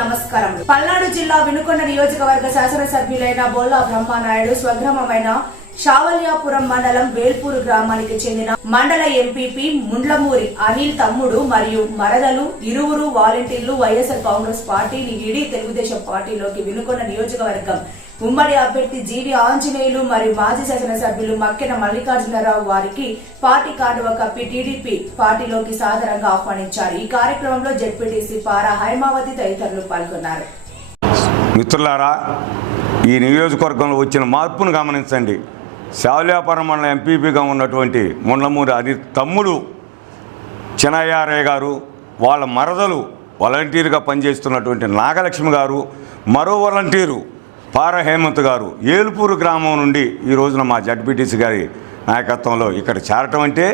నమస్కారం. పల్నాడు జిల్లా వినుకొండ నియోజకవర్గ శాసనసభ్యులైన బొల్లా బ్రహ్మానాయుడు స్వగ్రామమైన షావల్యాపురం మండలం వేల్పూరు గ్రామానికి చెందిన మండల ఎంపీపీ ముండ్లమూరి అనిల్ తమ్ముడు మరియు మరదలు ఇరువురు వాలంటీర్లు వైఎస్ఆర్ కాంగ్రెస్ పార్టీని వీడి తెలుగుదేశం పార్టీలోకి వినుకొండ నియోజకవర్గం ఉమ్మడి అభ్యర్థి జీవి ఆంజనేయులు మరియు మాజీ శాసనసభ్యులు మక్కెన మల్లికార్జునరావు వారికి పార్టీ కండువా కప్పి టీడీపీ పార్టీలోకి సాదరంగా ఆహ్వానించారు. ఈ కార్యక్రమంలో జెడ్పీటీసీ పారా హైమావతి తదితరులు పాల్గొన్నారు. మిత్రులారా, ఈ నియోజకవర్గంలో వచ్చిన మార్పును గమనించండి. షావల్యాపురం మండలం ఎంపీపీగా ఉన్నటువంటి ముండ్లమూరి అనిల్ తమ్ముడు చినయ్యారయ్య గారు, వాళ్ళ మరదలు వాలంటీర్గా పనిచేస్తున్నటువంటి నాగలక్ష్మి గారు, మరో వాలంటీరు పారా హేమంత్ గారు ఏలుపూరు గ్రామం నుండి ఈ రోజున మా జడ్పీటీసీ గారి నాయకత్వంలో ఇక్కడ చేరటం అంటే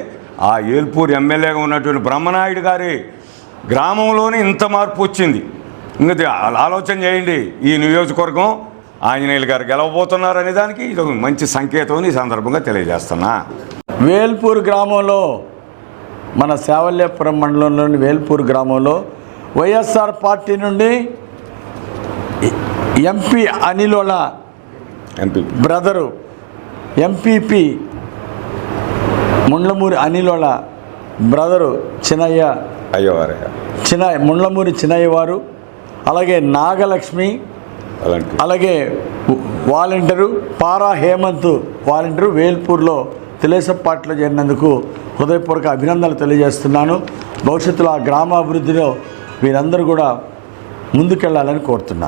ఆ ఏలుపూరు ఎమ్మెల్యేగా ఉన్నటువంటి బ్రహ్మనాయుడు గారి గ్రామంలోనే ఇంత మార్పు వచ్చింది. ఇంకా ఆలోచన చేయండి, ఈ నియోజకవర్గం ఆంజనేయులు గారు గెలవబోతున్నారనే దానికి ఇది ఒక మంచి సంకేతం ఈ సందర్భంగా తెలియజేస్తున్నా. వేల్పూరు గ్రామంలో మన షావల్యాపురం మండలంలోని వేల్పూరు గ్రామంలో వైఎస్ఆర్ పార్టీ నుండి ఎంపీ అనిలోల బ్రదరు ఎంపీపీ ముండ్లమూరి అనిలోల బ్రదరు ముండ్లమూరి చిన్నయ్య వారు, అలాగే నాగలక్ష్మి, అలాగే వాలంటీరు పారా హేమంత్ వాలంటీరు వేల్పూర్లో తెలుగుదేశం పార్టీలో చేరినందుకు హృదయపూర్వక అభినందనలు తెలియజేస్తున్నాను. భవిష్యత్తులో ఆ గ్రామాభివృద్ధిలో వీరందరూ కూడా ముందుకెళ్లాలని కోరుతున్నాను.